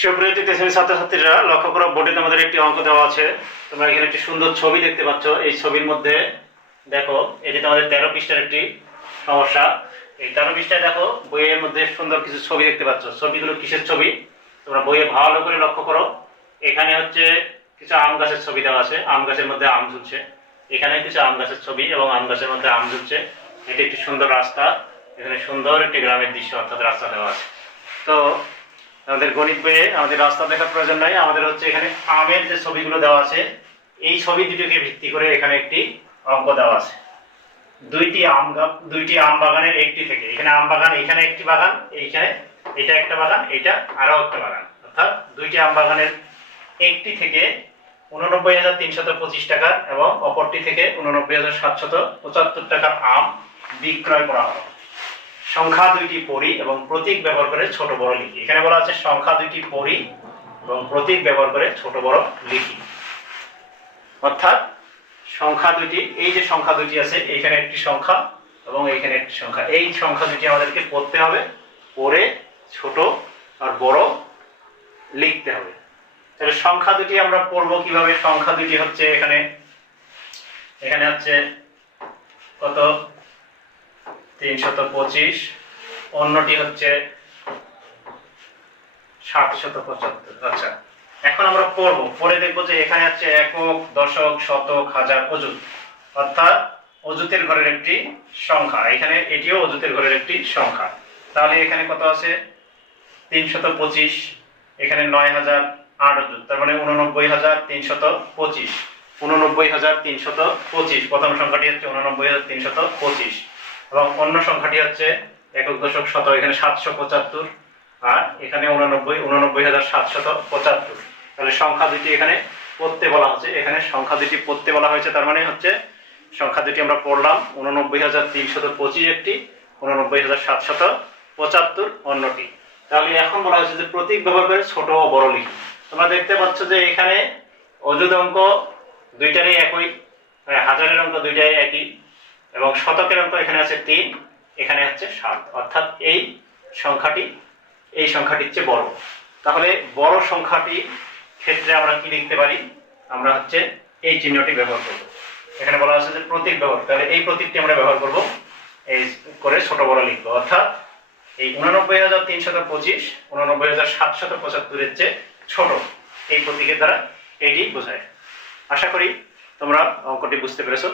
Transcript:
সুপ্রিয় তৃতীয় ছাত্রছাত্রীরা, লক্ষ্য করো বোর্ডে তোমাদের একটি অঙ্ক দেওয়া আছে। তোমরা এখানে একটি সুন্দর ছবি দেখতে পাচ্ছ। এই ছবির মধ্যে দেখো এটি তোমাদের তেরো পৃষ্ঠার একটি সমস্যা। এই তেরো পৃষ্ঠায় দেখো, বইয়ের মধ্যে সুন্দর কিছু ছবি দেখতে পাচ্ছ। ছবিগুলো কিসের ছবি? তোমরা বইয়ে ভালো করে লক্ষ্য করো। এখানে হচ্ছে কিছু আম গাছের ছবি দেওয়া আছে। আম গাছের মধ্যে আম ঝুলছে। এখানে কিছু আম গাছের ছবি এবং আম গাছের মধ্যে আম ঝুলছে। এটি একটি সুন্দর রাস্তা। এখানে সুন্দর একটি গ্রামের দৃশ্য অর্থাৎ রাস্তা দেওয়া আছে। তো আমাদের গণিত বইয়ে আমাদের রাস্তা দেখার প্রয়োজন নাই। আমাদের হচ্ছে এখানে আমের যে ছবিগুলো দেওয়া আছে, এই ছবি দুটোকে ভিত্তি করে এখানে একটি অঙ্ক দেওয়া আছে। দুইটি আম দুইটি আম বাগানের একটি থেকে। এখানে আম বাগান, এখানে একটি বাগান, এইখানে এটা একটা বাগান, এটা আরও একটা বাগান। অর্থাৎ দুইটি আম বাগানের একটি থেকে উননব্বই হাজার তিনশত পঁচিশ টাকার এবং অপরটি থেকে উননব্বই হাজার সাতশত পঁচাত্তর টাকার আম বিক্রয় করা হলো সংখ্যা দুইটি পড়ি এবং প্রতীক ব্যবহার করে ছোট বড় লিখি। এখানে বলা আছে সংখ্যা দুইটি পড়ি এবং প্রতীক ব্যবহার করে ছোট বড় লিখি। অর্থাৎ সংখ্যা দুইটি, এই যে সংখ্যা দুইটি আছে, এইখানে একটি সংখ্যা এবং এইখানে একটি সংখ্যা। এই সংখ্যা দুটি আমাদেরকে পড়তে হবে, পড়ে ছোট আর বড় লিখতে হবে। তাহলে সংখ্যা দুটি আমরা পড়ব কীভাবে? সংখ্যা দুটি হচ্ছে এখানে এখানে হচ্ছে কত? তিনশত পঁচিশ অন্যটি হচ্ছে সাতশত পঁচাত্তর। আচ্ছা এখন আমরা পড়ব। পরে দেখব যে এখানে হচ্ছে একক দশক শতক হাজার অযুত। অর্থাৎ অযুতের ঘরের একটি সংখ্যা। এখানে এটিও অযুতের ঘরের একটি সংখ্যা। তাহলে এখানে কত আছে? তিনশত পঁচিশ এখানে নয় হাজার আট অযুত। তার মানে উননব্বই হাজার তিনশত পঁচিশ। উননব্বই হাজার তিনশত পঁচিশ। প্রথম সংখ্যাটি হচ্ছে উননব্বই হাজার তিনশত পঁচিশ। এবং অন্য সংখ্যাটি হচ্ছে একক দশক শত, এখানে সাতশো পঁচাত্তর, আর এখানে উননব্বই উননব্বই হাজার সাতশত পঁচাত্তর। তাহলে সংখ্যা দুটি এখানে পড়তে বলা হচ্ছে। এখানে সংখ্যা দুটি পড়তে বলা হয়েছে, তার মানে হচ্ছে সংখ্যা দুটি আমরা পড়লাম, উননব্বই হাজার তিনশত পঁচিশ একটি, উননব্বই হাজার সাতশত পঁচাত্তর অন্যটি। তাহলে এখন বলা হয়েছে যে প্রতীক ব্যবহার করে ছোট ও বড় লিখি। তোমরা দেখতে পাচ্ছ যে এখানে অযুত অঙ্ক দুইটারই একই মানে হাজারের অঙ্ক দুইটাই একই। এবং শতকের অঙ্ক এখানে আছে তিন, এখানে হচ্ছে সাত। অর্থাৎ এই সংখ্যাটি, এই সংখ্যাটির চেয়ে বড়। তাহলে বড় সংখ্যাটি ক্ষেত্রে আমরা কি লিখতে পারি? আমরা হচ্ছে এই চিহ্নটি ব্যবহার করব। এখানে বলা আছে যে প্রতীক ব্যবহার। তাহলে এই প্রতীকটি আমরা ব্যবহার করব। এই করে ছোট বড় লিখব। অর্থাৎ এই উননব্বই হাজার তিনশত পঁচিশ, উননব্বই হাজার সাতশত পঁচাত্তরের চেয়ে ছোট এই প্রতীকের দ্বারা এটি বোঝায়। আশা করি তোমরা অঙ্কটি বুঝতে পেরেছ।